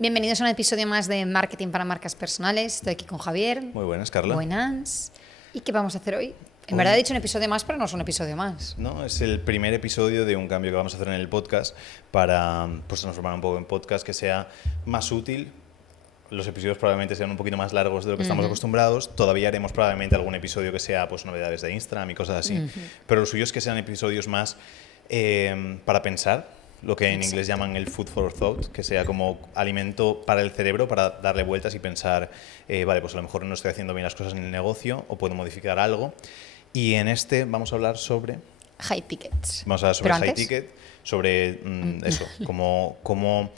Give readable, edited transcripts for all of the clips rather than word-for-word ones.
Bienvenidos a un episodio más de Marketing para Marcas Personales. Estoy aquí con Javier. Muy buenas, Carla. Buenas. ¿Y qué vamos a hacer hoy? En verdad he dicho un episodio más, pero no es un episodio más. No, es el primer episodio de un cambio que vamos a hacer en el podcast para transformar un poco en podcast que sea más útil. Los episodios probablemente sean un poquito más largos de lo que estamos acostumbrados. Todavía haremos probablemente algún episodio que sea novedades de Instagram y cosas así. Pero lo suyo es que sean episodios más para pensar, lo que en inglés llaman el food for thought, que sea como alimento para el cerebro, para darle vueltas y pensar, vale, pues a lo mejor no estoy haciendo bien las cosas en el negocio o puedo modificar algo. Y en este vamos a hablar sobre... High tickets. Vamos a hablar sobre high ticket, sobre eso, cómo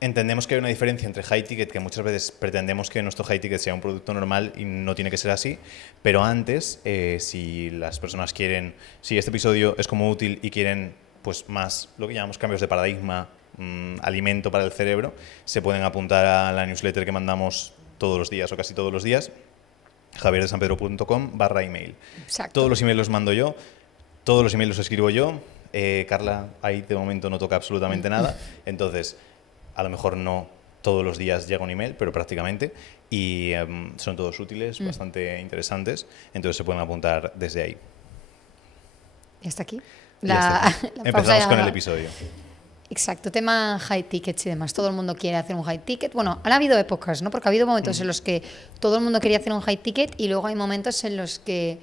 entendemos que hay una diferencia entre high ticket, que muchas veces pretendemos que nuestro high ticket sea un producto normal y no tiene que ser así, pero antes, si las personas quieren, si este episodio es como útil y quieren pues más lo que llamamos cambios de paradigma, alimento para el cerebro, se pueden apuntar a la newsletter que mandamos todos los días o casi todos los días, javierdesanpedro.com/email. Exacto. Todos los emails los mando yo, todos los emails los escribo yo. Carla, ahí de momento no toca absolutamente nada. Entonces, a lo mejor no todos los días llega un email, pero prácticamente. Y son todos útiles, bastante interesantes. Entonces se pueden apuntar desde ahí. ¿Y hasta aquí? Empezamos con el episodio. Exacto, tema high tickets y demás. Todo el mundo quiere hacer un high ticket. Bueno, han habido épocas, ¿no? Porque ha habido momentos en los que todo el mundo quería hacer un high ticket y luego hay momentos en los que,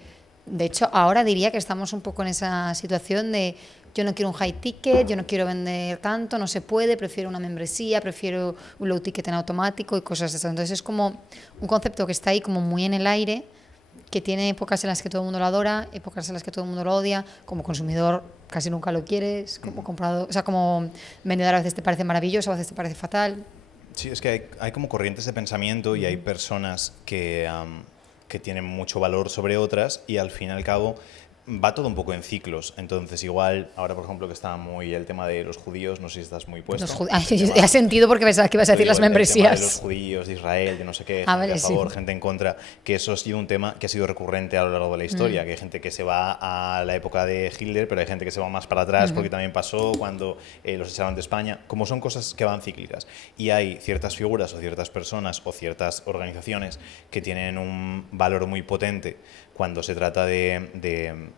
de hecho, ahora diría que estamos un poco en esa situación de yo no quiero un high ticket, yo no quiero vender tanto, no se puede, prefiero una membresía, prefiero un low ticket en automático y cosas de esas. Entonces es como un concepto que está ahí como muy en el aire, que tiene épocas en las que todo el mundo lo adora, épocas en las que todo el mundo lo odia. Como consumidor casi nunca lo quieres, como comprador, o sea, como vendedor a veces te parece maravilloso, a veces te parece fatal. Sí, es que hay como corrientes de pensamiento y hay personas que tienen mucho valor sobre otras y al fin y al cabo va todo un poco en ciclos. Entonces igual, ahora por ejemplo que está muy el tema de los judíos, no sé si estás muy puesto. He sentido porque pensaba que ibas a decir las membresías. El tema de los judíos, de Israel, de no sé qué, gente vale, a favor, sí. gente en contra, que eso ha sido un tema que ha sido recurrente a lo largo de la historia, que hay gente que se va a la época de Hitler, pero hay gente que se va más para atrás porque también pasó cuando los echaron de España, como son cosas que van cíclicas. Y hay ciertas figuras o ciertas personas o ciertas organizaciones que tienen un valor muy potente cuando se trata de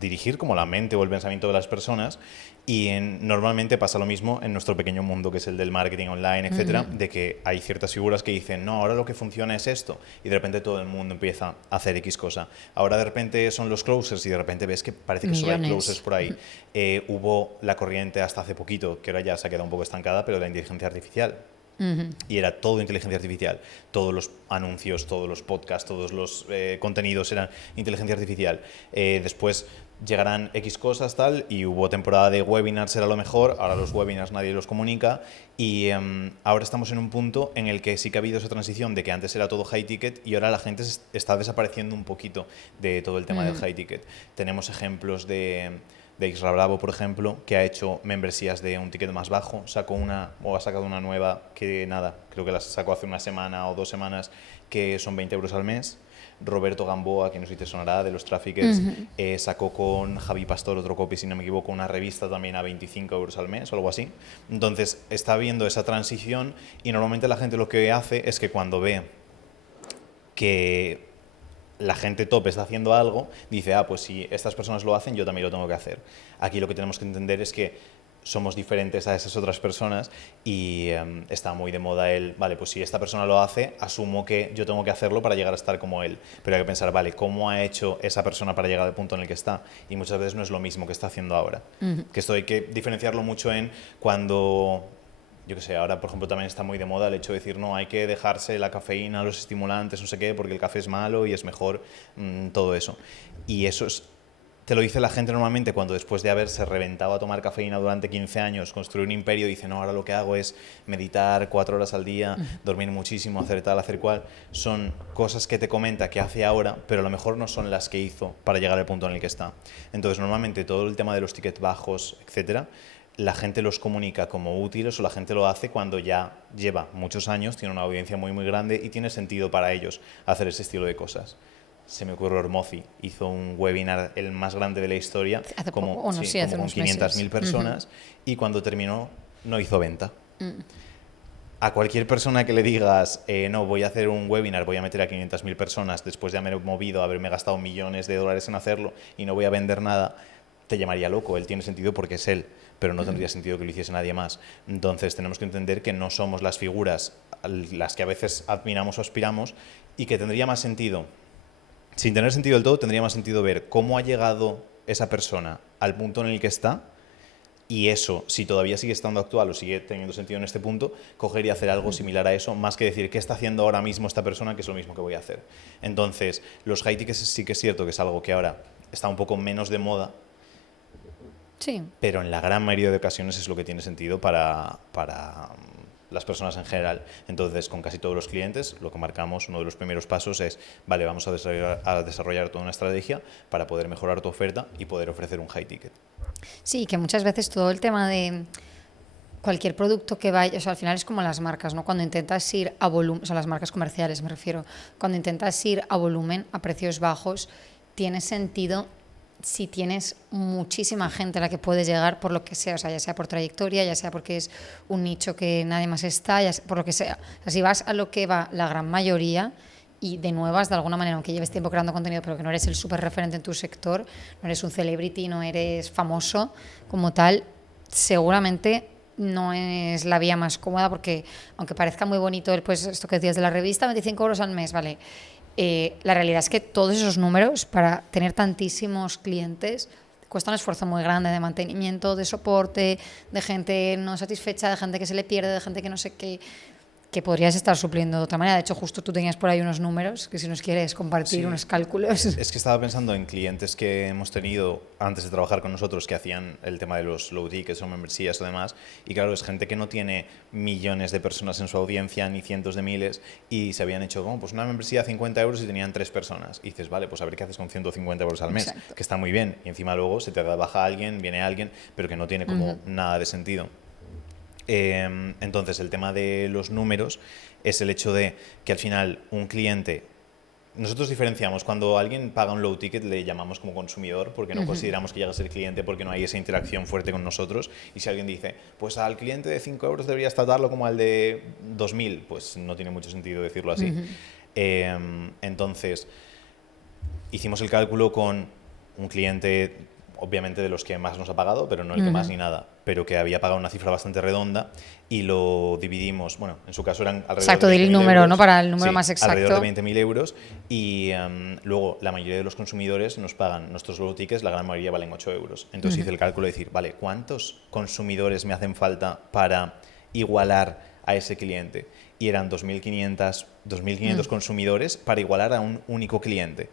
dirigir como la mente o el pensamiento de las personas y normalmente pasa lo mismo en nuestro pequeño mundo que es el del marketing online, etcétera, de que hay ciertas figuras que dicen no, ahora lo que funciona es esto y de repente todo el mundo empieza a hacer X cosa. Ahora de repente son los closers y de repente ves que parece que solo hay closers por ahí. Hubo la corriente hasta hace poquito, que ahora ya se ha quedado un poco estancada, pero la inteligencia artificial. Y era todo inteligencia artificial. Todos los anuncios, todos los podcasts, todos los contenidos eran inteligencia artificial. Después llegarán X cosas, tal, y hubo temporada de webinars, era lo mejor. Ahora los webinars nadie los comunica. Y ahora estamos en un punto en el que sí que ha habido esa transición de que antes era todo high ticket y ahora la gente está desapareciendo un poquito de todo el tema del high ticket. Tenemos ejemplos de Isra Bravo, por ejemplo, que ha hecho membresías de un ticket más bajo, ha sacado una nueva que nada, creo que la sacó hace una semana o 2 semanas, que son 20 euros al mes. Roberto Gamboa, que no sé si te sonará, de los Traffickers, sacó con Javi Pastor, otro copy, si no me equivoco, una revista también a 25 euros al mes o algo así. Entonces está viendo esa transición y normalmente la gente lo que hace es que cuando ve que la gente top está haciendo algo, dice, pues si estas personas lo hacen, yo también lo tengo que hacer. Aquí lo que tenemos que entender es que somos diferentes a esas otras personas y está muy de moda vale, pues si esta persona lo hace, asumo que yo tengo que hacerlo para llegar a estar como él. Pero hay que pensar, vale, ¿cómo ha hecho esa persona para llegar al punto en el que está? Y muchas veces no es lo mismo que está haciendo ahora. Que esto hay que diferenciarlo mucho en cuando... Yo qué sé, ahora por ejemplo también está muy de moda el hecho de decir no, hay que dejarse la cafeína, los estimulantes, no sé qué, porque el café es malo y es mejor todo eso. Y eso te lo dice la gente normalmente cuando después de haberse reventado a tomar cafeína durante 15 años, construir un imperio, dice no, ahora lo que hago es meditar 4 horas al día, dormir muchísimo, hacer tal, hacer cual. Son cosas que te comenta que hace ahora, pero a lo mejor no son las que hizo para llegar al punto en el que está. Entonces normalmente todo el tema de los tickets bajos, etcétera, la gente los comunica como útiles o la gente lo hace cuando ya lleva muchos años, tiene una audiencia muy muy grande y tiene sentido para ellos hacer ese estilo de cosas. Se me ocurre Hormozi, hizo un webinar el más grande de la historia, Hace como poco, no, sí, hace con unos 500.000 meses. personas y cuando terminó no hizo venta. A cualquier persona que le digas, no, voy a hacer un webinar, voy a meter a 500.000 personas después de haberme movido, haberme gastado millones de dólares en hacerlo y no voy a vender nada, te llamaría loco. Él tiene sentido porque es él, pero no tendría sentido que lo hiciese nadie más. Entonces tenemos que entender que no somos las figuras a las que a veces admiramos o aspiramos y que tendría más sentido, sin tener sentido del todo, tendría más sentido ver cómo ha llegado esa persona al punto en el que está. Y eso, si todavía sigue estando actual o sigue teniendo sentido en este punto, coger y hacer algo similar a eso, más que decir qué está haciendo ahora mismo esta persona, que es lo mismo que voy a hacer. Entonces, los high tickets sí que es cierto que es algo que ahora está un poco menos de moda, Sí. pero en la gran mayoría de ocasiones es lo que tiene sentido para las personas en general. Entonces, con casi todos los clientes, lo que marcamos, uno de los primeros pasos es, vale, vamos a desarrollar toda una estrategia para poder mejorar tu oferta y poder ofrecer un high ticket. Sí, que muchas veces todo el tema de cualquier producto que vaya, o sea, al final es como las marcas, ¿no? Cuando intentas ir a volumen, o sea, las marcas comerciales me refiero, cuando intentas ir a volumen, a precios bajos, tiene sentido si tienes muchísima gente a la que puedes llegar por lo que sea, o sea, ya sea por trayectoria, ya sea porque es un nicho que nadie más está, ya sea por lo que sea. O sea, si vas a lo que va la gran mayoría y de nuevas, de alguna manera, aunque lleves tiempo creando contenido, pero que no eres el súper referente en tu sector, no eres un celebrity, no eres famoso como tal, seguramente no es la vía más cómoda porque, aunque parezca muy bonito pues, esto que decías de la revista, 25 euros al mes, vale. La realidad es que todos esos números, para tener tantísimos clientes, cuesta un esfuerzo muy grande de mantenimiento, de soporte, de gente no satisfecha, de gente que se le pierde, de gente que no sé qué, que podrías estar supliendo de otra manera. De hecho, justo tú tenías por ahí unos números que si nos quieres compartir, Sí, unos cálculos. es que estaba pensando en clientes que hemos tenido antes de trabajar con nosotros que hacían el tema de los low tickets o membresías o demás, y claro, es gente que no tiene millones de personas en su audiencia ni cientos de miles y se habían hecho como pues una membresía a 50 euros y tenían 3 personas y dices, vale, pues a ver qué haces con 150 euros al mes. Exacto. Que está muy bien, y encima luego se te da baja alguien, viene alguien, pero que no tiene como nada de sentido. Entonces, el tema de los números es el hecho de que al final un cliente, nosotros diferenciamos, cuando alguien paga un low ticket le llamamos como consumidor porque no consideramos que llegue a ser cliente porque no hay esa interacción fuerte con nosotros, y si alguien dice, pues al cliente de 5 euros deberías tratarlo como al de 2.000, pues no tiene mucho sentido decirlo así. Entonces, hicimos el cálculo con un cliente, obviamente de los que más nos ha pagado, pero no el que más ni nada, pero que había pagado una cifra bastante redonda y lo dividimos, bueno, en su caso eran alrededor exacto, de 20.000 el número, euros, ¿no? Para el número sí, más exacto. Alrededor de 20.000 euros y luego la mayoría de los consumidores nos pagan nuestros low tickets, la gran mayoría valen 8 euros. Entonces hice el cálculo de decir, vale, ¿cuántos consumidores me hacen falta para igualar a ese cliente? Y eran 2.500 consumidores para igualar a un único cliente.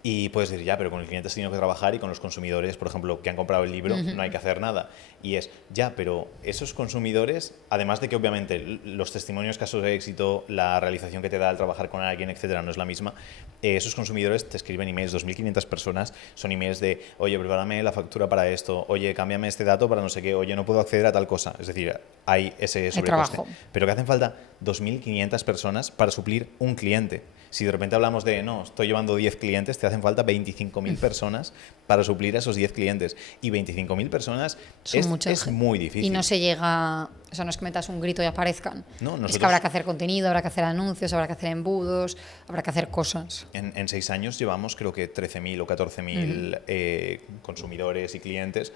Y puedes decir, ya, pero con el cliente has tenido que trabajar y con los consumidores, por ejemplo, que han comprado el libro, no hay que hacer nada. Y es, ya, pero esos consumidores, además de que obviamente los testimonios, casos de éxito, la realización que te da al trabajar con alguien, etcétera, no es la misma, esos consumidores te escriben emails, 2.500 personas, son emails de, oye, prepárame la factura para esto, oye, cámbiame este dato para no sé qué, oye, no puedo acceder a tal cosa. Es decir, hay ese sobrecoste. Pero que hacen falta 2.500 personas para suplir un cliente. Si de repente hablamos de, no, estoy llevando 10 clientes, te hacen falta 25.000 personas para suplir a esos 10 clientes. Y 25.000 personas es muy difícil. Y no se llega, o sea, no es que metas un grito y aparezcan. No, nosotros, es que habrá que hacer contenido, habrá que hacer anuncios, habrá que hacer embudos, habrá que hacer cosas. En 6 años llevamos creo que 13.000 o 14.000 consumidores y clientes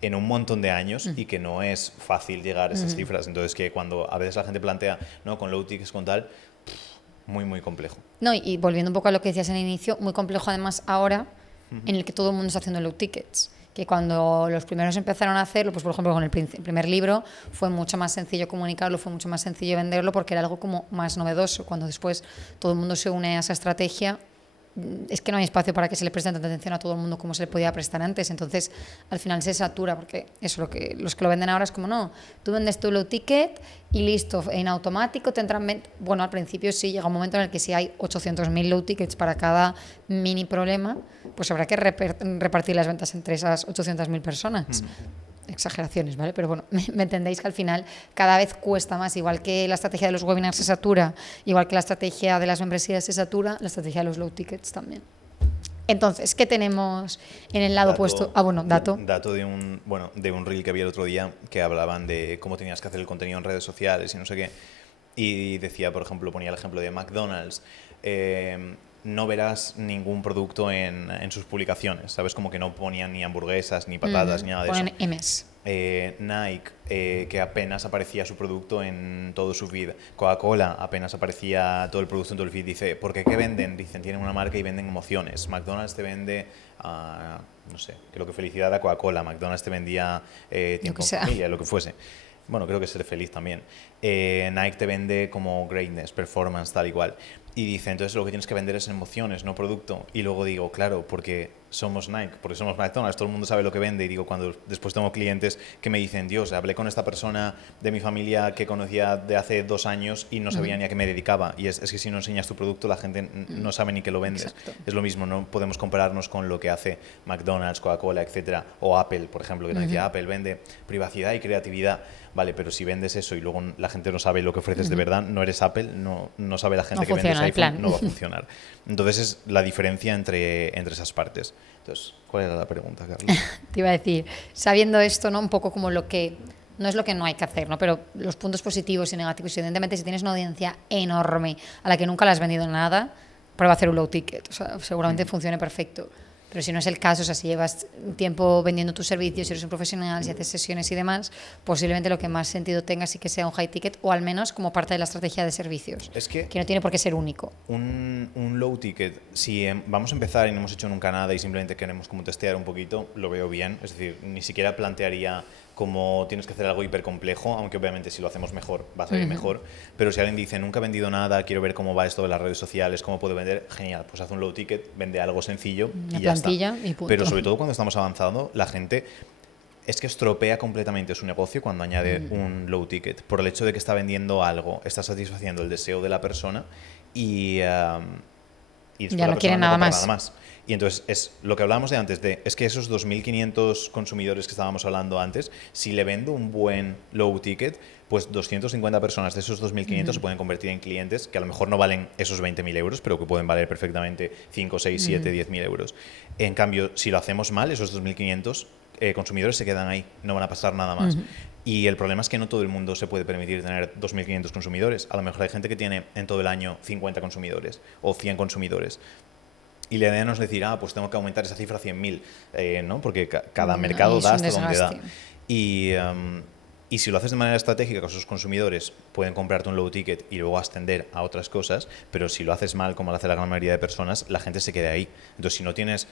en un montón de años y que no es fácil llegar a esas cifras. Entonces, que cuando a veces la gente plantea, no, con low tickets, con tal, muy, muy complejo. No, y volviendo un poco a lo que decías en el inicio, muy complejo además ahora en el que todo el mundo está haciendo low tickets. Que cuando los primeros empezaron a hacerlo, pues por ejemplo con el primer libro, fue mucho más sencillo comunicarlo, fue mucho más sencillo venderlo porque era algo como más novedoso. Cuando después todo el mundo se une a esa estrategia, es que no hay espacio para que se le preste tanta atención a todo el mundo como se le podía prestar antes. Entonces, al final se satura, porque eso, los que lo venden ahora es como, no, tú vendes tu low ticket y listo, en automático te entran... Bueno, al principio sí, llega un momento en el que si hay 800.000 low tickets para cada mini problema, pues habrá que repartir las ventas entre esas 800.000 personas. Exageraciones, ¿vale? Pero bueno, me entendéis que al final cada vez cuesta más, igual que la estrategia de los webinars se satura, igual que la estrategia de las membresías se satura, la estrategia de los low tickets también. Entonces, ¿qué tenemos en el lado opuesto? Dato. Dato de un reel que había el otro día que hablaban de cómo tenías que hacer el contenido en redes sociales y no sé qué. y decía, por ejemplo, ponía el ejemplo de McDonald's. No verás ningún producto en sus publicaciones, ¿sabes? Como que no ponían ni hamburguesas, ni patatas, ni nada de eso. Ponen M's. Nike, que apenas aparecía su producto en todo su feed. Coca-Cola, apenas aparecía todo el producto en todo el feed. Dice, ¿por qué venden? Dicen, tienen una marca y venden emociones. McDonald's te vende, no sé, creo que felicidad a Coca-Cola. McDonald's te vendía tiempo en familia, lo que fuese. Bueno, creo que ser feliz también. Nike te vende como greatness, performance, tal y cual. Y dice, entonces lo que tienes que vender es emociones, no producto. Y luego digo, claro, porque somos Nike, porque somos McDonald's, todo el mundo sabe lo que vende. Y digo, cuando después tengo clientes que me dicen, Dios, hablé con esta persona de mi familia que conocía de hace 2 años y no sabía ni a qué me dedicaba. Y es que si no enseñas tu producto, la gente no sabe ni que lo vendes. Exacto. Es lo mismo, no podemos compararnos con lo que hace McDonald's, Coca-Cola, etcétera, o Apple, por ejemplo, que nos decía, Apple vende privacidad y creatividad. Vale, pero si vendes eso y luego la gente no sabe lo que ofreces de verdad, no eres Apple, no sabe la gente que vendes iPhone, no va a funcionar. Entonces es la diferencia entre esas partes. Entonces, ¿cuál era la pregunta, Carlos? Te iba a decir, sabiendo esto, ¿no? Un poco como lo que, no es lo que no hay que hacer, ¿no? Pero los puntos positivos y negativos, evidentemente, si tienes una audiencia enorme a la que nunca le has vendido nada, prueba a hacer un low ticket, o sea, seguramente funcione perfecto. Pero si no es el caso, o sea, si llevas tiempo vendiendo tus servicios, si eres un profesional, si haces sesiones y demás, posiblemente lo que más sentido tenga sí que sea un high ticket o al menos como parte de la estrategia de servicios, Es que no tiene por qué ser único. un low ticket, si vamos a empezar y no hemos hecho nunca nada y simplemente queremos como testear un poquito, lo veo bien. Es decir, ni siquiera plantearía como tienes que hacer algo hiper complejo, aunque obviamente si lo hacemos mejor va a salir mejor. Pero si alguien dice, nunca he vendido nada, quiero ver cómo va esto de las redes sociales, cómo puedo vender, genial, pues haz un low ticket, vende algo sencillo y ya está. Y punto. Pero sobre todo cuando estamos avanzando, la gente es que estropea completamente su negocio cuando añade un low ticket. Por el hecho de que está vendiendo algo, está satisfaciendo el deseo de la persona y después ya la no quiere persona nada compra más. Y entonces es lo que hablábamos de antes, es que esos 2.500 consumidores que estábamos hablando antes, si le vendo un buen low ticket, pues 250 personas de esos 2.500 se pueden convertir en clientes que a lo mejor no valen esos 20.000 euros, pero que pueden valer perfectamente 5, 6, 7, 10.000 euros. En cambio, si lo hacemos mal, esos 2.500 consumidores se quedan ahí, no van a pasar nada más. Y el problema es que no todo el mundo se puede permitir tener 2.500 consumidores. A lo mejor hay gente que tiene en todo el año 50 consumidores o 100 consumidores. Y la idea no es decir, pues tengo que aumentar esa cifra a 100.000, ¿no? Porque cada mercado da hasta donde da. Y si lo haces de manera estratégica con sus consumidores, pueden comprarte un low ticket y luego ascender a otras cosas, pero si lo haces mal, como lo hace la gran mayoría de personas, la gente se queda ahí. Entonces, si no tienes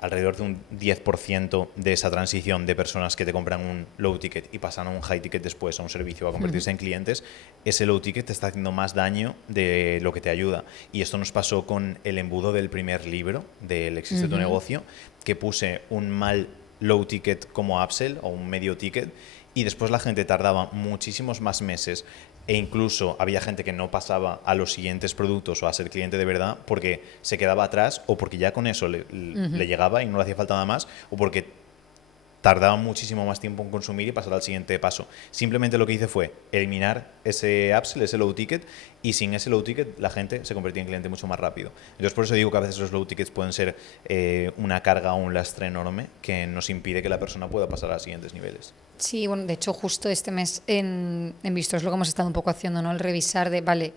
alrededor de un 10% de esa transición de personas que te compran un low ticket y pasan a un high ticket después, a un servicio, a convertirse en clientes, ese low ticket te está haciendo más daño de lo que te ayuda. Y esto nos pasó con el embudo del primer libro, del Existe tu negocio, que puse un mal low ticket como upsell o un medio ticket y después la gente tardaba muchísimos más meses e incluso había gente que no pasaba a los siguientes productos o a ser cliente de verdad porque se quedaba atrás o porque ya con eso le llegaba y no le hacía falta nada más o porque tardaba muchísimo más tiempo en consumir y pasar al siguiente paso. Simplemente lo que hice fue eliminar ese upsell, ese low ticket, y sin ese low ticket la gente se convertía en cliente mucho más rápido. Entonces por eso digo que a veces los low tickets pueden ser una carga o un lastre enorme que nos impide que la persona pueda pasar a los siguientes niveles. Sí, bueno, de hecho justo este mes en Visto es lo que hemos estado un poco haciendo, ¿no? El revisar de, vale,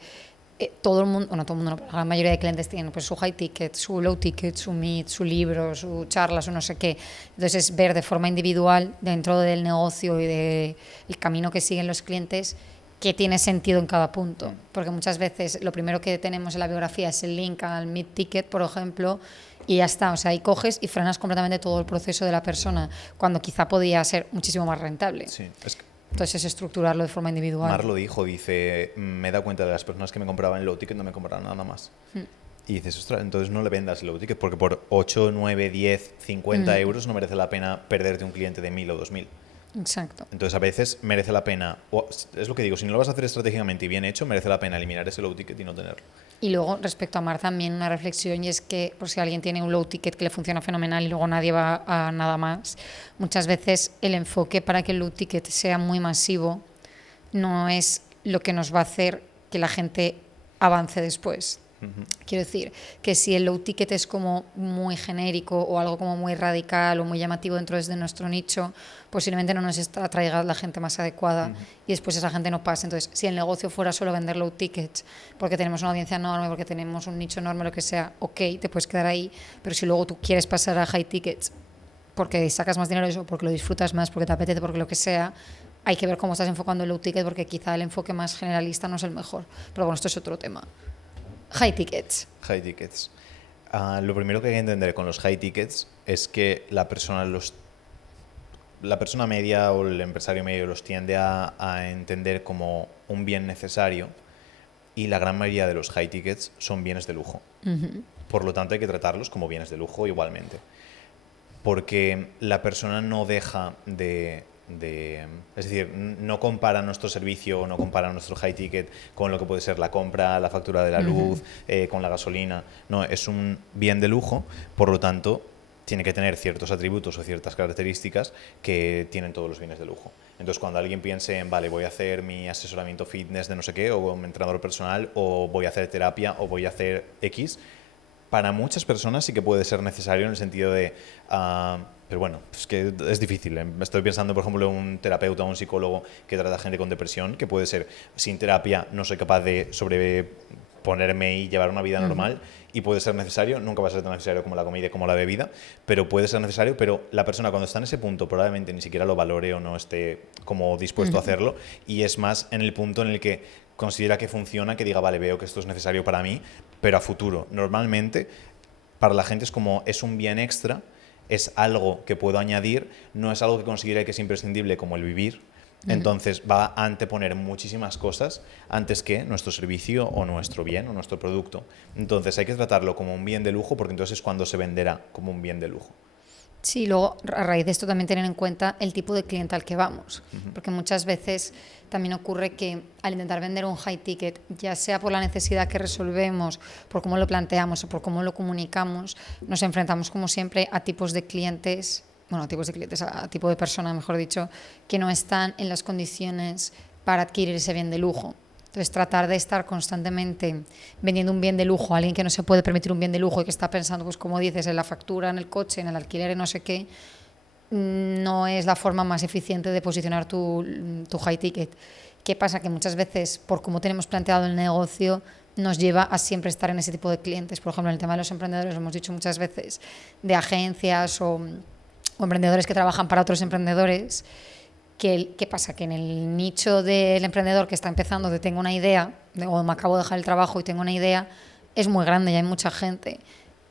todo el mundo, bueno, todo el mundo no, pero la mayoría de clientes tienen pues su high ticket, su low ticket, su mid, su libro, su charla, su no sé qué. Entonces es ver de forma individual dentro del negocio y del camino que siguen los clientes qué tiene sentido en cada punto. Porque muchas veces lo primero que tenemos en la biografía es el link al mid ticket, por ejemplo, y ya está. O sea, ahí coges y frenas completamente todo el proceso de la persona cuando quizá podía ser muchísimo más rentable. Sí, es que entonces es estructurarlo de forma individual. Mar lo dijo, dice, me he dado cuenta de las personas que me compraban el low ticket no me compraban nada más. Y dices, ostras, entonces no le vendas el low ticket porque por 8, 9, 10, 50 euros no merece la pena perderte un cliente de 1.000 o 2.000. Exacto. Entonces a veces merece la pena, es lo que digo, si no lo vas a hacer estratégicamente y bien hecho, merece la pena eliminar ese low ticket y no tenerlo. Y luego, respecto a Mar, también una reflexión, y es que por si alguien tiene un low ticket que le funciona fenomenal y luego nadie va a nada más, muchas veces el enfoque para que el low ticket sea muy masivo no es lo que nos va a hacer que la gente avance después. Quiero decir que si el low ticket es como muy genérico o algo como muy radical o muy llamativo dentro de nuestro nicho, posiblemente no nos atraiga la gente más adecuada y después esa gente no pasa. Entonces, si el negocio fuera solo vender low tickets porque tenemos una audiencia enorme, porque tenemos un nicho enorme, lo que sea, ok, te puedes quedar ahí, pero si luego tú quieres pasar a high tickets porque sacas más dinero de eso, porque lo disfrutas más, porque te apetece, porque lo que sea, hay que ver cómo estás enfocando el low ticket porque quizá el enfoque más generalista no es el mejor. Pero bueno, esto es otro tema. High tickets. High tickets. Lo primero que hay que entender con los high tickets es que la persona media o el empresario medio los tiende a entender como un bien necesario y la gran mayoría de los high tickets son bienes de lujo. Por lo tanto, hay que tratarlos como bienes de lujo igualmente. Porque la persona no deja es decir, no compara nuestro servicio o no compara nuestro high ticket con lo que puede ser la compra, la factura de la luz, con la gasolina. No, es un bien de lujo, por lo tanto, tiene que tener ciertos atributos o ciertas características que tienen todos los bienes de lujo. Entonces, cuando alguien piense en, vale, voy a hacer mi asesoramiento fitness de no sé qué, o mi entrenador personal, o voy a hacer terapia, o voy a hacer X, para muchas personas sí que puede ser necesario en el sentido de... pero bueno, es que es difícil. Estoy pensando, por ejemplo, en un terapeuta o un psicólogo que trata a gente con depresión, que puede ser, sin terapia no soy capaz de sobreponerme y llevar una vida normal, y puede ser necesario, nunca va a ser tan necesario como la comida y como la bebida, pero puede ser necesario, pero la persona cuando está en ese punto probablemente ni siquiera lo valore o no esté como dispuesto a hacerlo, y es más en el punto en el que considera que funciona, que diga, vale, veo que esto es necesario para mí, pero a futuro. Normalmente, para la gente es un bien extra, es algo que puedo añadir, no es algo que considere que es imprescindible como el vivir. Entonces va a anteponer muchísimas cosas antes que nuestro servicio o nuestro bien o nuestro producto. Entonces hay que tratarlo como un bien de lujo porque entonces es cuando se venderá como un bien de lujo. Sí, luego a raíz de esto también tener en cuenta el tipo de cliente al que vamos, porque muchas veces también ocurre que al intentar vender un high ticket, ya sea por la necesidad que resolvemos, por cómo lo planteamos o por cómo lo comunicamos, nos enfrentamos como siempre a tipos de clientes, bueno, a tipo de personas, mejor dicho, que no están en las condiciones para adquirir ese bien de lujo. Entonces, tratar de estar constantemente vendiendo un bien de lujo a alguien que no se puede permitir un bien de lujo y que está pensando, pues como dices, en la factura, en el coche, en el alquiler, en no sé qué, no es la forma más eficiente de posicionar tu high ticket. ¿Qué pasa? Que muchas veces, por cómo tenemos planteado el negocio, nos lleva a siempre estar en ese tipo de clientes. Por ejemplo, en el tema de los emprendedores, lo hemos dicho muchas veces, de agencias o emprendedores que trabajan para otros emprendedores. ¿Qué pasa? Que en el nicho del emprendedor que está empezando, de tengo una idea, o me acabo de dejar el trabajo y tengo una idea, es muy grande y hay mucha gente,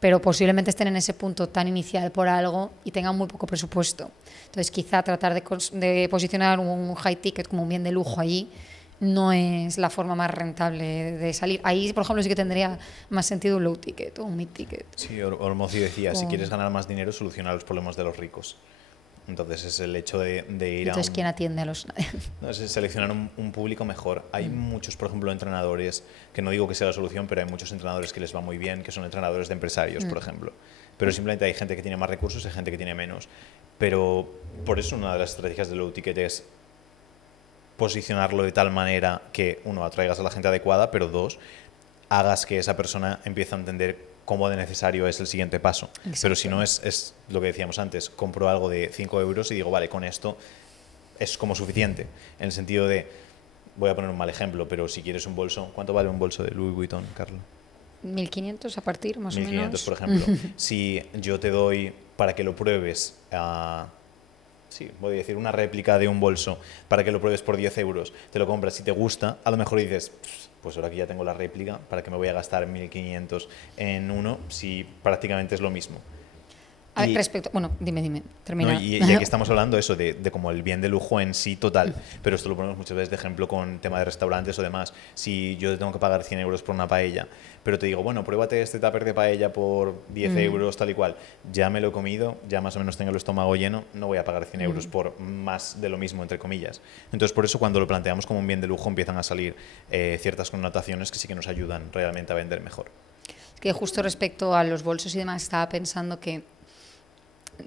pero posiblemente estén en ese punto tan inicial por algo y tengan muy poco presupuesto. Entonces, quizá tratar de posicionar un high ticket como un bien de lujo allí no es la forma más rentable de salir. Ahí, por ejemplo, sí que tendría más sentido un low ticket o un mid ticket. Sí, Ormozi decía, si quieres ganar más dinero, soluciona los problemas de los ricos. Entonces es el hecho de ir Entonces, ¿quién atiende a los...? No, es seleccionar un público mejor. Hay muchos, por ejemplo, entrenadores, que no digo que sea la solución, pero hay muchos entrenadores que les va muy bien, que son entrenadores de empresarios, por ejemplo. Pero simplemente hay gente que tiene más recursos y hay gente que tiene menos. Pero por eso una de las estrategias de low ticket es posicionarlo de tal manera que, uno, atraigas a la gente adecuada, pero dos, hagas que esa persona empiece a entender cómo de necesario es el siguiente paso. Exacto. Pero si no es lo que decíamos antes, compro algo de 5 euros y digo, vale, con esto es como suficiente. En el sentido de, voy a poner un mal ejemplo, pero si quieres un bolso, ¿cuánto vale un bolso de Louis Vuitton, Carla? 1.500 a partir, más o menos. 1.500, por ejemplo. Si yo te doy para que lo pruebes, sí, voy a decir una réplica de un bolso, para que lo pruebes por 10 euros, te lo compras, si te gusta, a lo mejor dices, pues ahora que ya tengo la réplica, ¿para qué me voy a gastar 1.500 en uno si prácticamente es lo mismo? A ver, bueno, dime, termina. No, y aquí estamos hablando eso de como el bien de lujo en sí total, pero esto lo ponemos muchas veces de ejemplo con tema de restaurantes o demás. Si yo te tengo que pagar 100 euros por una paella, pero te digo, bueno, pruébate este tupper de paella por 10 euros, tal y cual, ya me lo he comido, ya más o menos tengo el estómago lleno, no voy a pagar 100 euros por más de lo mismo, entre comillas. Entonces, por eso cuando lo planteamos como un bien de lujo empiezan a salir ciertas connotaciones que sí que nos ayudan realmente a vender mejor. Es que justo respecto a los bolsos y demás, estaba pensando que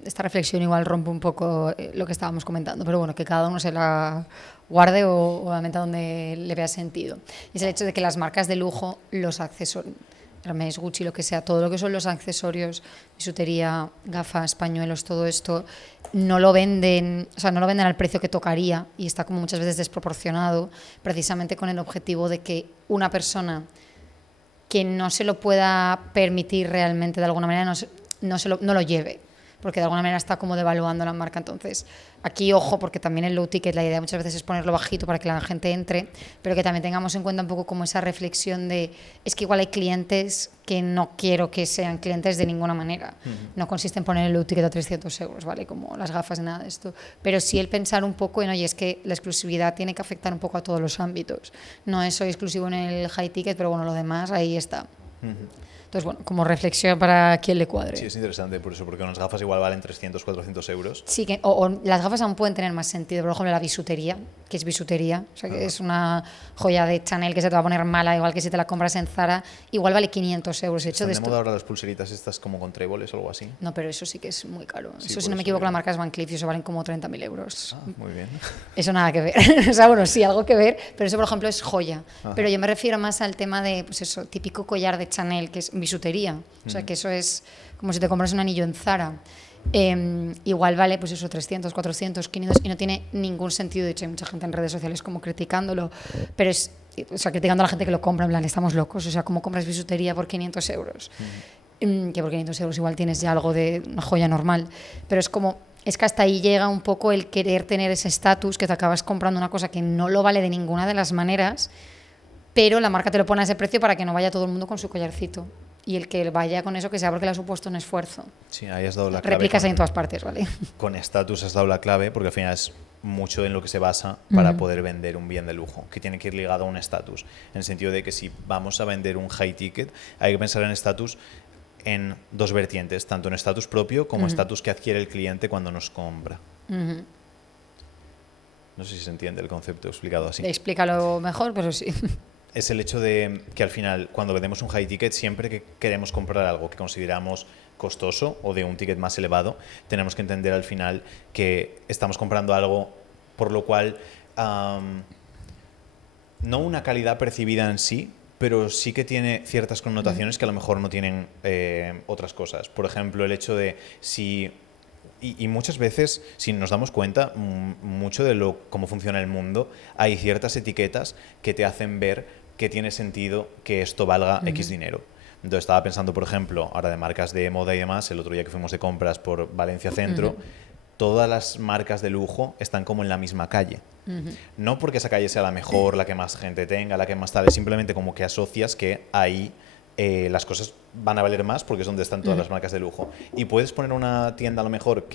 esta reflexión igual rompe un poco lo que estábamos comentando, pero bueno, que cada uno se la guarde o la meta donde le vea sentido. Y es el hecho de que las marcas de lujo, los accesorios, Hermès, Gucci, lo que sea, todo lo que son los accesorios, bisutería, gafas, pañuelos, todo esto, no lo venden, o sea, no lo venden al precio que tocaría y está como muchas veces desproporcionado, precisamente con el objetivo de que una persona que no se lo pueda permitir realmente de alguna manera no lo lleve, porque de alguna manera está como devaluando la marca. Entonces, aquí ojo, porque también el low ticket, la idea muchas veces es ponerlo bajito para que la gente entre, pero que también tengamos en cuenta un poco como esa reflexión de, es que igual hay clientes que no quiero que sean clientes de ninguna manera. No consiste en poner el low ticket a 300 euros, ¿vale? Como las gafas, nada de esto. Pero sí el pensar un poco en, oye, es que la exclusividad tiene que afectar un poco a todos los ámbitos. No es soy exclusivo en el high ticket, pero bueno, lo demás ahí está. Entonces, bueno, como reflexión para quien le cuadre. Sí, es interesante por eso, porque unas gafas igual valen 300, 400 euros. Sí, o las gafas aún pueden tener más sentido. Por ejemplo, la bisutería, que es bisutería, o sea, que es una joya de Chanel que se te va a poner mala, igual que si te la compras en Zara, igual vale 500 euros. De hecho, ¿Están de moda ahora las pulseritas estas como con tréboles o algo así? No, pero eso sí que es muy caro. Sí, eso, por si no me eso equivoco, digo. la marca es Van Cleef y eso valen como 30.000 euros. Ah, muy bien. Eso nada que ver. O sea, bueno, sí, algo que ver, pero eso, por ejemplo, es joya. Ajá. Pero yo me refiero más al tema de, pues eso, típico collar de Chanel, que es bisutería. O sea, que eso es como si te compras un anillo en Zara. Igual vale, pues eso, 300, 400, 500, y no tiene ningún sentido. De hecho, hay mucha gente en redes sociales como criticándolo, pero es, o sea, criticando a la gente que lo compra, en plan, estamos locos. O sea, ¿cómo compras bisutería por 500 euros? Que por 500 euros igual tienes ya algo de una joya normal, pero es como, es que hasta ahí llega un poco el querer tener ese estatus, que te acabas comprando una cosa que no lo vale de ninguna de las maneras, pero la marca te lo pone a ese precio para que no vaya todo el mundo con su collarcito. Y el que vaya con eso, que sea porque le ha supuesto un esfuerzo. Sí, ahí has dado la clave. Réplicas hay en todas partes, ¿vale? Con estatus has dado la clave, porque al final es mucho en lo que se basa para poder vender un bien de lujo, que tiene que ir ligado a un estatus. En el sentido de que si vamos a vender un high ticket, hay que pensar en estatus en dos vertientes, tanto en estatus propio como estatus que adquiere el cliente cuando nos compra. No sé si se entiende el concepto explicado así. Explícalo mejor, pero sí. Es el hecho de que al final, cuando vendemos un high ticket, siempre que queremos comprar algo que consideramos costoso o de un ticket más elevado, tenemos que entender al final que estamos comprando algo por lo cual no una calidad percibida en sí, pero sí que tiene ciertas connotaciones que a lo mejor no tienen otras cosas. Por ejemplo, el hecho de si... Y muchas veces, si nos damos cuenta, mucho de cómo funciona el mundo, hay ciertas etiquetas que te hacen ver que tiene sentido que esto valga X dinero. Entonces estaba pensando, por ejemplo, ahora de marcas de moda y demás, el otro día que fuimos de compras por Valencia Centro, todas las marcas de lujo están como en la misma calle. No porque esa calle sea la mejor, la que más gente tenga, la que más tal, es simplemente como que asocias que ahí las cosas van a valer más porque es donde están todas las marcas de lujo. Y puedes poner una tienda a lo mejor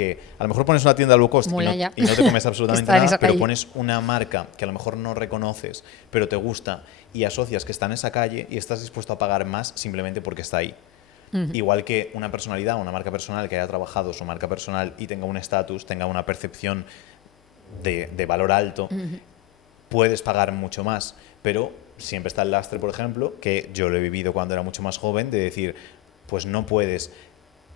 pones una tienda low cost y no te comes absolutamente nada, pero pones una marca que a lo mejor no reconoces, pero te gusta y asocias que está en esa calle y estás dispuesto a pagar más simplemente porque está ahí. Igual que una personalidad, una marca personal que haya trabajado su marca personal y tenga un estatus, tenga una percepción de valor alto, puedes pagar mucho más, pero siempre está el lastre, por ejemplo, que yo lo he vivido cuando era mucho más joven, de decir, pues no puedes,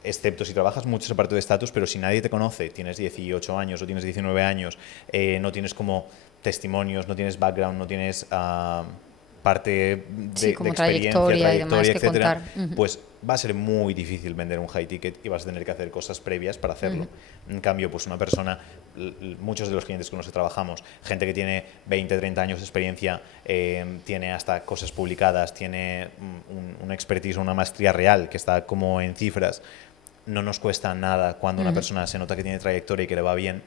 excepto si trabajas mucho esa parte de estatus, pero si nadie te conoce, tienes 18 años o tienes 19 años, no tienes como testimonios, no tienes background, no tienes parte de experiencia, trayectoria, y demás, etcétera, pues va a ser muy difícil vender un high ticket y vas a tener que hacer cosas previas para hacerlo. En cambio, pues una persona, muchos de los clientes con los que trabajamos, gente que tiene 20, 30 años de experiencia, tiene hasta cosas publicadas, tiene una expertise, una maestría real que está como en cifras, no nos cuesta nada cuando una persona se nota que tiene trayectoria y que le va bien,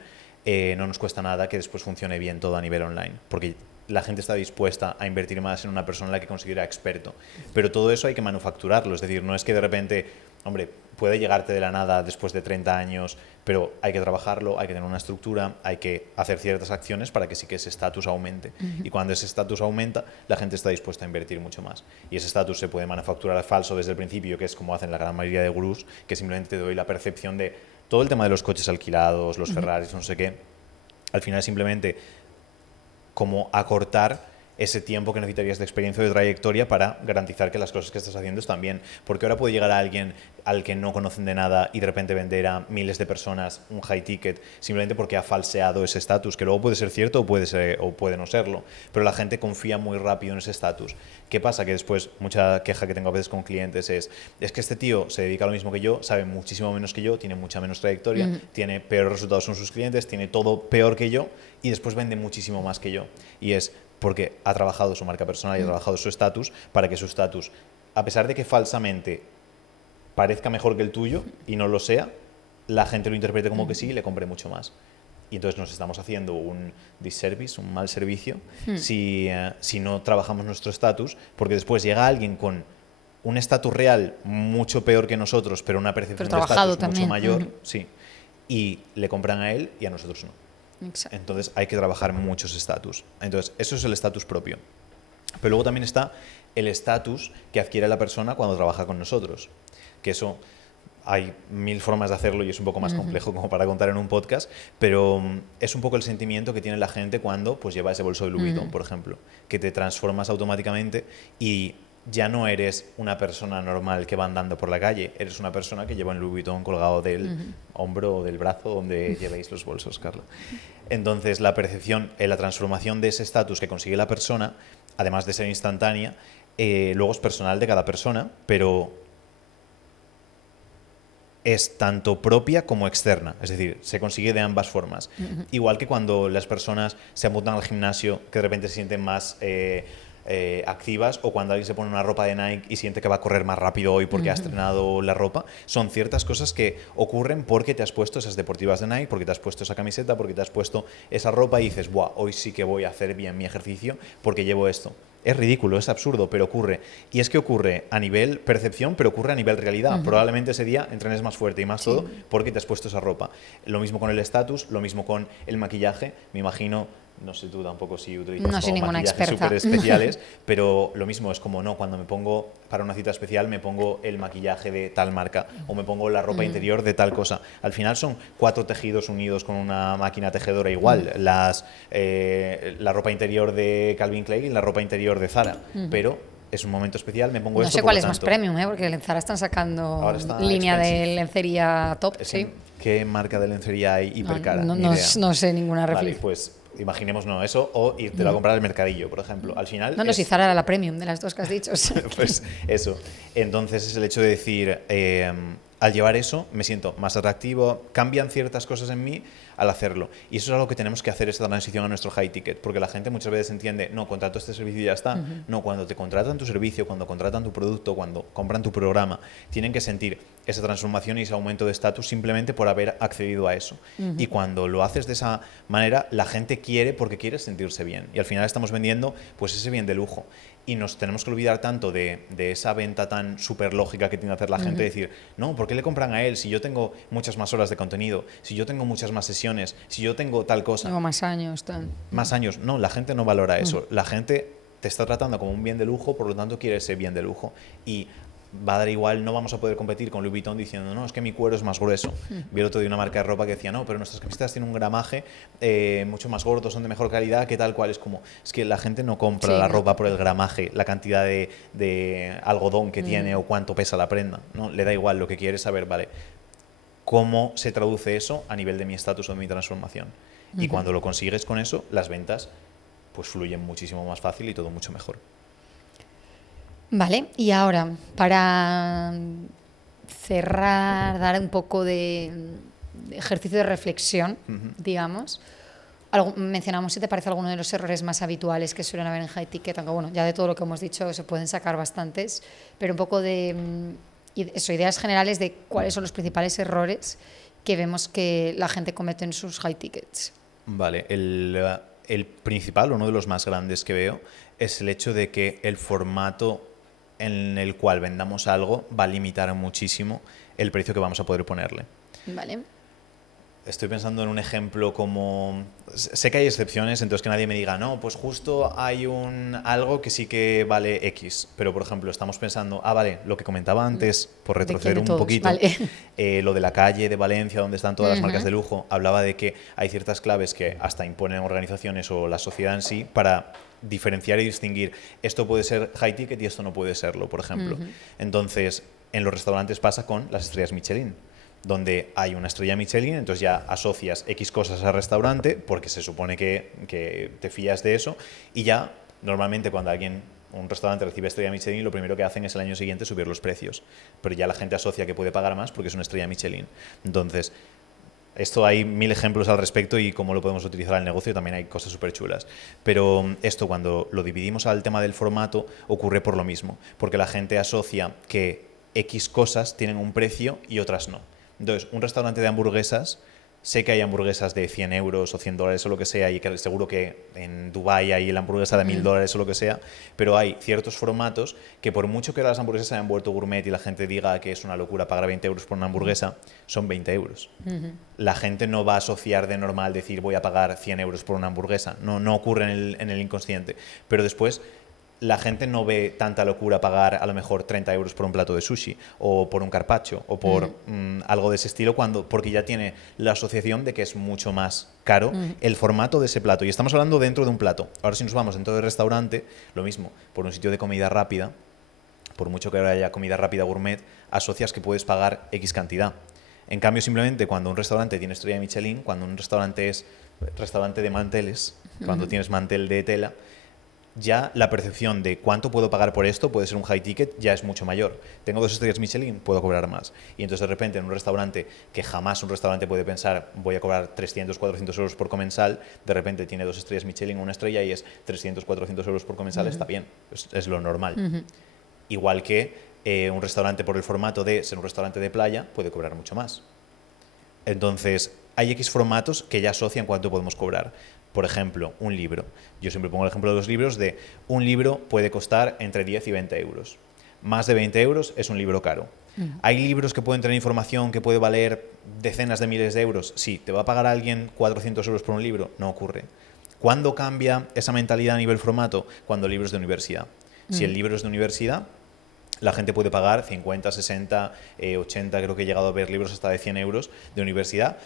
no nos cuesta nada que después funcione bien todo a nivel online, porque la gente está dispuesta a invertir más en una persona en la que considera experto. Pero todo eso hay que manufacturarlo, es decir, no es que de repente, hombre, puede llegarte de la nada después de 30 años, pero hay que trabajarlo, hay que tener una estructura, hay que hacer ciertas acciones para que sí que ese estatus aumente. Y cuando ese estatus aumenta, la gente está dispuesta a invertir mucho más. Y ese estatus se puede manufacturar falso desde el principio, que es como hacen la gran mayoría de gurús, que simplemente te doy la percepción de todo el tema de los coches alquilados, los Ferraris, no sé qué. Al final simplemente como acortar ese tiempo que necesitarías de experiencia o de trayectoria para garantizar que las cosas que estás haciendo están bien. Porque ahora puede llegar a alguien al que no conocen de nada y de repente vender a miles de personas un high ticket simplemente porque ha falseado ese estatus, que luego puede ser cierto o puede no serlo, pero la gente confía muy rápido en ese estatus. ¿Qué pasa? Que después, mucha queja que tengo a veces con clientes es que este tío se dedica a lo mismo que yo, sabe muchísimo menos que yo, tiene mucha menos trayectoria, tiene peores resultados con sus clientes, tiene todo peor que yo y después vende muchísimo más que yo. Y es porque ha trabajado su marca personal y ha trabajado su estatus para que su estatus, a pesar de que falsamente parezca mejor que el tuyo y no lo sea, la gente lo interprete como que sí y le compre mucho más. Y entonces nos estamos haciendo un disservice, un mal servicio, si no trabajamos nuestro estatus, porque después llega alguien con un estatus real mucho peor que nosotros, pero una percepción de estatus mucho mayor, sí, y le compran a él y a nosotros no. Exacto. Entonces hay que trabajar muchos estatus. Entonces eso es el estatus propio. Pero luego también está el estatus que adquiere la persona cuando trabaja con nosotros, que eso hay 1000 formas de hacerlo y es un poco más complejo como para contar en un podcast, pero es un poco el sentimiento que tiene la gente cuando pues lleva ese bolso de Louis Vuitton, por ejemplo, que te transformas automáticamente y ya no eres una persona normal que va andando por la calle, eres una persona que lleva un Louis Vuitton colgado del hombro o del brazo donde llevéis los bolsos, Carla. Entonces la percepción, la transformación de ese estatus que consigue la persona, además de ser instantánea, luego es personal de cada persona, pero es tanto propia como externa, es decir, se consigue de ambas formas. Igual que cuando las personas se apuntan al gimnasio, que de repente se sienten más activas, o cuando alguien se pone una ropa de Nike y siente que va a correr más rápido hoy porque ha estrenado la ropa, son ciertas cosas que ocurren porque te has puesto esas deportivas de Nike, porque te has puesto esa camiseta, porque te has puesto esa ropa y dices, ¡buah! Hoy sí que voy a hacer bien mi ejercicio porque llevo esto. Es ridículo, es absurdo, pero ocurre. Y es que ocurre a nivel percepción, pero ocurre a nivel realidad. Probablemente ese día entrenes más fuerte y más todo porque te has puesto esa ropa. Lo mismo con el estatus, lo mismo con el maquillaje. Me imagino, no sé tú tampoco si utilizas maquillajes súper especiales, pero lo mismo es como, no, cuando me pongo para una cita especial me pongo el maquillaje de tal marca o me pongo la ropa interior de tal cosa. Al final son 4 tejidos unidos con una máquina tejedora igual. La ropa interior de Calvin Klein y la ropa interior de Zara, pero es un momento especial, me pongo esto. No sé cuál es más premium, porque en Zara están sacando línea de lencería top. Sí. ¿Qué marca de lencería hay hipercara? No sé ninguna referencia. Vale, pues imaginemos eso o irte a comprar al mercadillo, por ejemplo. Al final si Zara era la premium de las dos que has dicho. Pues eso. Entonces es el hecho de decir, al llevar eso me siento más atractivo, cambian ciertas cosas en mí al hacerlo. Y eso es algo que tenemos que hacer, esta transición a nuestro high ticket, porque la gente muchas veces entiende, no, contrato este servicio y ya está. No, cuando te contratan tu servicio, cuando contratan tu producto, cuando compran tu programa, tienen que sentir esa transformación y ese aumento de estatus simplemente por haber accedido a eso. Y cuando lo haces de esa manera, la gente quiere porque quiere sentirse bien. Y al final estamos vendiendo pues ese bien de lujo. Y nos tenemos que olvidar tanto de esa venta tan súper lógica que tiene que hacer la gente, decir, no, ¿por qué le compran a él si yo tengo muchas más horas de contenido, si yo tengo muchas más sesiones, si yo tengo tal cosa? Tengo más años. Tal. Más años. No, la gente no valora eso. La gente te está tratando como un bien de lujo, por lo tanto quiere ese bien de lujo. Y va a dar igual, no vamos a poder competir con Louis Vuitton diciendo, no, es que mi cuero es más grueso. Vi el otro día una marca de ropa que decía, no, pero nuestras camisetas tienen un gramaje mucho más gordo, son de mejor calidad, que tal cual. Es que la gente no compra la ropa por el gramaje, la cantidad de algodón que tiene o cuánto pesa la prenda. No, le da igual, lo que quiere es saber, vale, cómo se traduce eso a nivel de mi estatus o de mi transformación. Y cuando lo consigues con eso, las ventas pues fluyen muchísimo más fácil y todo mucho mejor. Vale, y ahora, para cerrar, dar un poco de ejercicio de reflexión, digamos, mencionamos si te parece alguno de los errores más habituales que suelen haber en high ticket, aunque bueno, ya de todo lo que hemos dicho se pueden sacar bastantes, pero un poco de ideas generales de cuáles son los principales errores que vemos que la gente comete en sus high tickets. Vale, el principal, uno de los más grandes que veo, es el hecho de que el formato en el cual vendamos algo va a limitar muchísimo el precio que vamos a poder ponerle. Vale. estoy pensando en un ejemplo como... Sé que hay excepciones, entonces que nadie me diga, no, pues justo hay algo que sí que vale X. Pero, por ejemplo, estamos pensando, vale, lo que comentaba antes, por retroceder un poquito, vale. lo de la calle de Valencia, donde están todas las marcas de lujo, hablaba de que hay ciertas claves que hasta imponen organizaciones o la sociedad en sí para diferenciar y distinguir esto puede ser high ticket y esto no puede serlo, por ejemplo. Entonces, en los restaurantes pasa con las estrellas Michelin, donde hay una estrella Michelin, entonces ya asocias X cosas al restaurante porque se supone que te fías de eso, y ya normalmente cuando un restaurante recibe estrella Michelin, lo primero que hacen es el año siguiente subir los precios, pero ya la gente asocia que puede pagar más porque es una estrella Michelin. Entonces, esto hay 1000 ejemplos al respecto y cómo lo podemos utilizar al negocio, también hay cosas súper chulas. Pero esto, cuando lo dividimos al tema del formato, ocurre por lo mismo, porque la gente asocia que X cosas tienen un precio y otras no. Entonces, un restaurante de hamburguesas, sé que hay hamburguesas de 100 euros o 100 dólares o lo que sea, y que seguro que en Dubái hay la hamburguesa de 1000 dólares o lo que sea, pero hay ciertos formatos que, por mucho que las hamburguesas se hayan vuelto gourmet y la gente diga que es una locura pagar 20 euros por una hamburguesa, son 20 euros. La gente no va a asociar de normal decir voy a pagar 100 euros por una hamburguesa. No ocurre en el inconsciente. Pero después, la gente no ve tanta locura pagar a lo mejor 30 euros por un plato de sushi o por un carpaccio o por algo de ese estilo, porque ya tiene la asociación de que es mucho más caro el formato de ese plato. Y estamos hablando dentro de un plato. Ahora, si nos vamos dentro del restaurante, lo mismo, por un sitio de comida rápida, por mucho que ahora haya comida rápida gourmet, asocias que puedes pagar X cantidad. En cambio, simplemente cuando un restaurante tiene estrella Michelin, cuando un restaurante es restaurante de manteles, cuando tienes mantel de tela, ya la percepción de cuánto puedo pagar por esto, puede ser un high ticket, ya es mucho mayor. Tengo 2 estrellas Michelin, puedo cobrar más. Y entonces, de repente, en un restaurante que jamás un restaurante puede pensar voy a cobrar 300, 400 euros por comensal, de repente tiene 2 estrellas Michelin, una estrella, y es 300, 400 euros por comensal, está bien, es lo normal. Igual que un restaurante, por el formato de ser un restaurante de playa, puede cobrar mucho más. Entonces, hay X formatos que ya asocian cuánto podemos cobrar. Por ejemplo, un libro. Yo siempre pongo el ejemplo de los libros, de un libro puede costar entre 10 y 20 euros. Más de 20 euros es un libro caro. ¿Hay libros que pueden tener información que puede valer decenas de miles de euros? Sí. ¿Te va a pagar alguien 400 euros por un libro? No ocurre. ¿Cuándo cambia esa mentalidad a nivel formato? Cuando el libro es de universidad. Si el libro es de universidad, la gente puede pagar 50, 60, 80, creo que he llegado a ver libros hasta de 100 euros de universidad.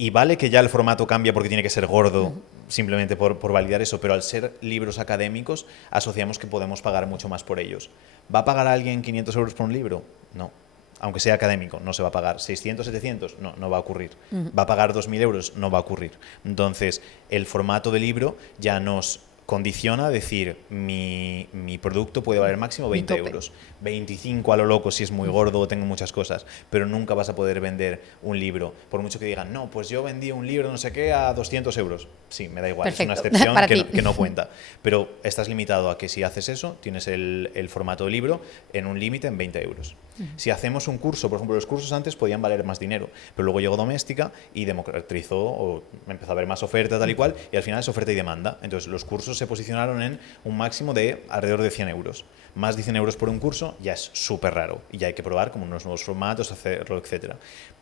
Y vale que ya el formato cambia porque tiene que ser gordo, simplemente por validar eso, pero al ser libros académicos asociamos que podemos pagar mucho más por ellos. ¿Va a pagar a alguien 500 euros por un libro? No. Aunque sea académico, no se va a pagar. 600, 700, no va a ocurrir. ¿Va a pagar 2.000 euros? No va a ocurrir. Entonces, el formato del libro ya nos condiciona a decir mi producto puede valer máximo 20 euros. 25 a lo loco si es muy gordo o tengo muchas cosas, pero nunca vas a poder vender un libro. Por mucho que digan, no, pues yo vendí un libro no sé qué a 200 euros. Sí, me da igual, Perfecto. Es una excepción que no cuenta. Pero estás limitado a que si haces eso, tienes el formato de libro en un límite en 20 euros. Si hacemos un curso, por ejemplo, los cursos antes podían valer más dinero, pero luego llegó Doméstica y democratizó, o empezó a haber más oferta, tal y cual, y al final es oferta y demanda. Entonces los cursos se posicionaron en un máximo de alrededor de 100 euros. Más de 100 euros por un curso ya es súper raro y ya hay que probar como unos nuevos formatos, hacerlo, etc.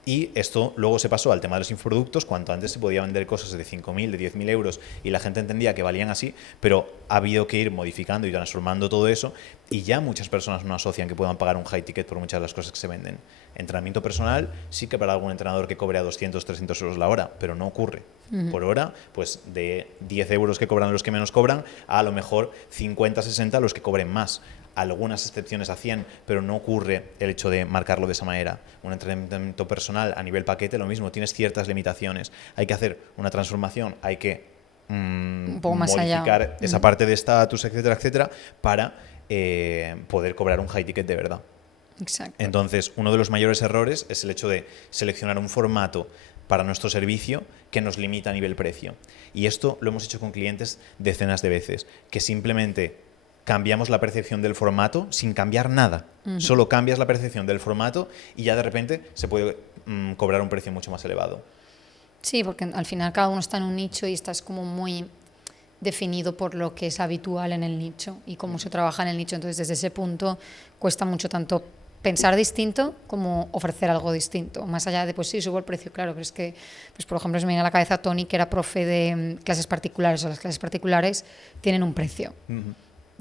Y esto luego se pasó al tema de los infoproductos, cuanto antes se podía vender cosas de 5.000, de 10.000 euros y la gente entendía que valían así, pero ha habido que ir modificando y transformando todo eso, y ya muchas personas no asocian que puedan pagar un high ticket por muchas de las cosas que se venden. Entrenamiento personal, sí que para algún entrenador que cobre a 200, 300 euros la hora, pero no ocurre. Por hora, pues de 10 euros que cobran los que menos cobran, a lo mejor 50, 60 los que cobren más. Algunas excepciones a 100, pero no ocurre el hecho de marcarlo de esa manera. Un entrenamiento personal a nivel paquete, lo mismo, tienes ciertas limitaciones. Hay que hacer una transformación, hay que un poco más modificar allá. esa parte de estatus, etcétera, etcétera, para poder cobrar un high ticket de verdad. Exacto. Entonces, uno de los mayores errores es el hecho de seleccionar un formato para nuestro servicio que nos limita a nivel precio. Y esto lo hemos hecho con clientes decenas de veces, que simplemente cambiamos la percepción del formato sin cambiar nada. Solo cambias la percepción del formato y ya de repente se puede cobrar un precio mucho más elevado. Sí, porque al final cada uno está en un nicho y estás como muy definido por lo que es habitual en el nicho y cómo se trabaja en el nicho. Entonces, desde ese punto cuesta mucho tanto pensar distinto como ofrecer algo distinto, más allá de, pues sí, subo el precio, claro, pero es que, pues por ejemplo, se me viene a la cabeza Tony, que era profe de clases particulares, o las clases particulares tienen un precio.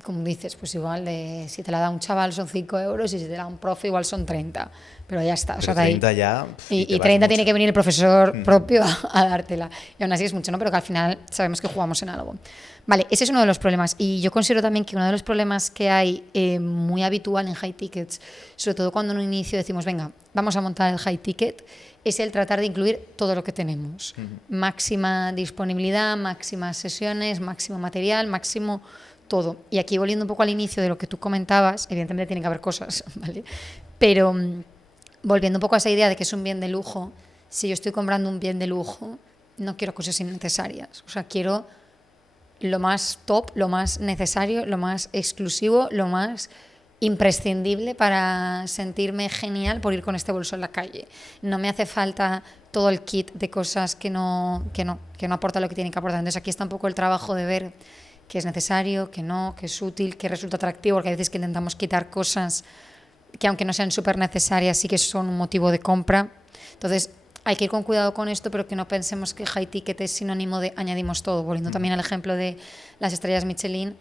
Como dices, pues igual si te la da un chaval son 5 euros y si te la da un profe igual son 30, pero ya está. Pero o sea, de ahí, 30 ya... y 30 tiene que venir el profesor propio a dártela. Y aún así es mucho, ¿no? Pero que al final sabemos que jugamos en algo. Vale, ese es uno de los problemas. Y yo considero también que uno de los problemas que hay muy habitual en high tickets, sobre todo cuando en un inicio decimos, venga, vamos a montar el high ticket, es el tratar de incluir todo lo que tenemos. Máxima disponibilidad, máximas sesiones, máximo material, máximo todo. Y aquí, volviendo un poco al inicio de lo que tú comentabas, evidentemente tiene que haber cosas, ¿vale? Pero volviendo un poco a esa idea de que es un bien de lujo, si yo estoy comprando un bien de lujo, no quiero cosas innecesarias. O sea, quiero lo más top, lo más necesario, lo más exclusivo, lo más imprescindible para sentirme genial por ir con este bolso en la calle. No me hace falta todo el kit de cosas que no aporta lo que tiene que aportar. Entonces aquí está un poco el trabajo de ver qué es necesario, qué no, qué es útil, qué resulta atractivo, porque hay veces que intentamos quitar cosas que aunque no sean súper necesarias sí que son un motivo de compra. Entonces hay que ir con cuidado con esto, pero que no pensemos que high ticket es sinónimo de añadimos todo. Volviendo también al ejemplo de las estrellas Michelin,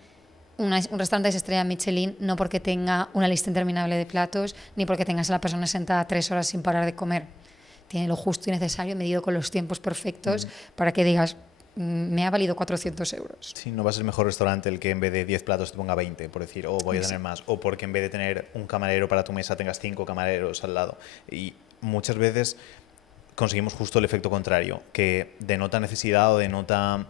un restaurante es estrella Michelin no porque tenga una lista interminable de platos, ni porque tengas a la persona sentada 3 horas sin parar de comer. Tiene lo justo y necesario, medido con los tiempos perfectos, para que digas, me ha valido 400 euros. Sí, no va a ser el mejor restaurante el que en vez de 10 platos te ponga 20, por decir, o voy a tener más, o porque en vez de tener un camarero para tu mesa tengas 5 camareros al lado. Y muchas veces conseguimos justo el efecto contrario, que denota necesidad o denota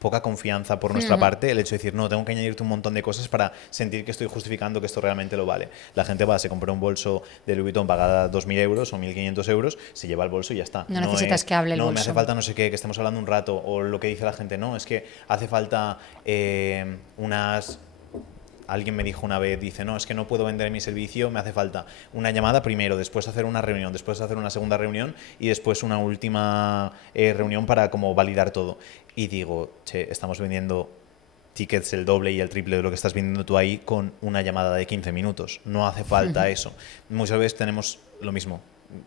poca confianza por nuestra parte el hecho de decir, no, tengo que añadirte un montón de cosas para sentir que estoy justificando que esto realmente lo vale. La gente va, se compra un bolso de Louis Vuitton pagada 2.000 euros o 1.500 euros, se lleva el bolso y ya está. No necesitas que hable el bolso. No, me hace falta no sé qué, que estemos hablando un rato, o lo que dice la gente, no, es que hace falta unas... Alguien me dijo una vez, dice, no, es que no puedo vender mi servicio, me hace falta una llamada primero, después hacer una reunión, después hacer una segunda reunión y después una última reunión para como validar todo. Y digo, che, estamos vendiendo tickets el doble y el triple de lo que estás vendiendo tú ahí con una llamada de 15 minutos. No hace falta eso. Muchas veces tenemos lo mismo.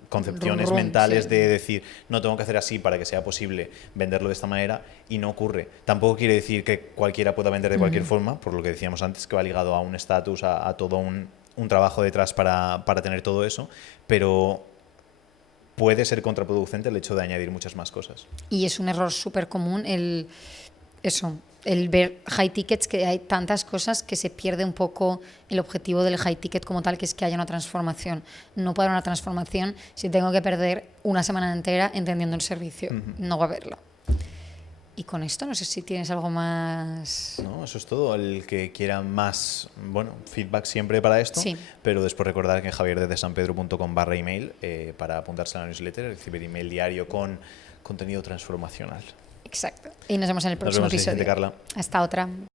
Concepciones mentales sí. De decir, no tengo que hacer así para que sea posible venderlo de esta manera y no ocurre. Tampoco quiere decir que cualquiera pueda vender de cualquier forma, por lo que decíamos antes, que va ligado a un estatus, a todo un trabajo detrás para tener todo eso, pero puede ser contraproducente el hecho de añadir muchas más cosas. Y es un error súper común el ver high tickets, que hay tantas cosas que se pierde un poco el objetivo del high ticket como tal, que es que haya una transformación. No puede haber una transformación si tengo que perder una semana entera entendiendo el servicio. No va a haberla. Y con esto no sé si tienes algo más... No, eso es todo. El que quiera más, bueno, feedback siempre para esto, sí. Pero después recordar que en javierdesanpedro.com/email para apuntarse a la newsletter, recibir email diario con contenido transformacional. Exacto. Y nos vemos en el próximo episodio. Carla. Hasta otra.